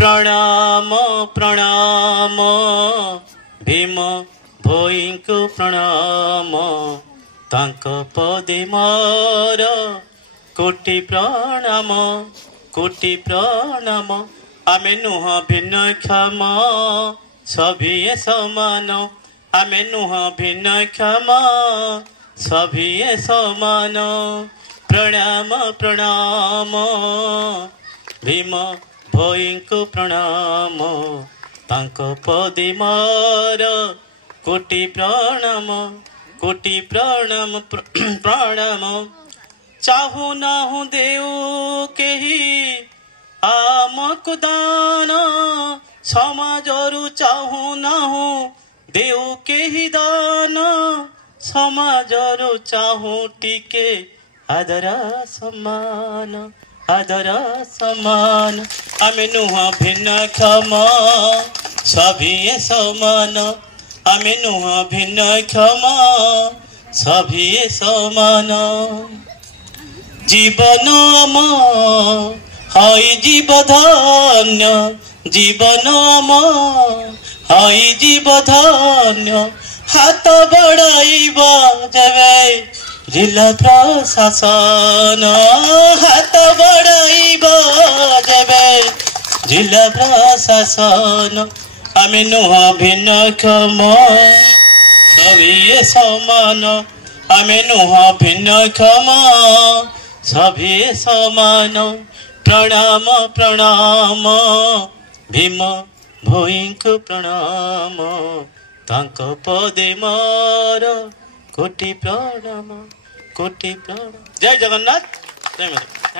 प्रणाम प्रणाम भीम भोई को प्रणाम तांक पदे मोर कोटि प्रणाम आमे नुह भिन्न क्षम सभी समान आमे नुह भिन्न क्षम सभी समान प्रणाम प्रणाम भीम भोई को प्रणाम तांक पदे मोर कोटि प्रणाम प्रणाम चाहू नाहू देव केही आमको दान समाजरु चाहू नाहू देव केही दान समाजरु चाहू टिके आदर सम्मान आमे नुह भिन्न क्षम सभी समान आमे नुह भिन्न क्षम सभी समान जीवन हई जीवधन्य जीवन हई जीवधन्य हाथ बढ़ाइब जबे जिला प्रशासन हाथ बढ़ाइब जबे जिला प्रशासन आमे नुह भिन्न क्षम सभी समान आमे नुह भिन्न क्षम सभी समान प्रणाम प्रणाम भीम भोई को प्रणाम तांक पदे मोर कोटि प्रणाम जय जगन्नाथ जय माता।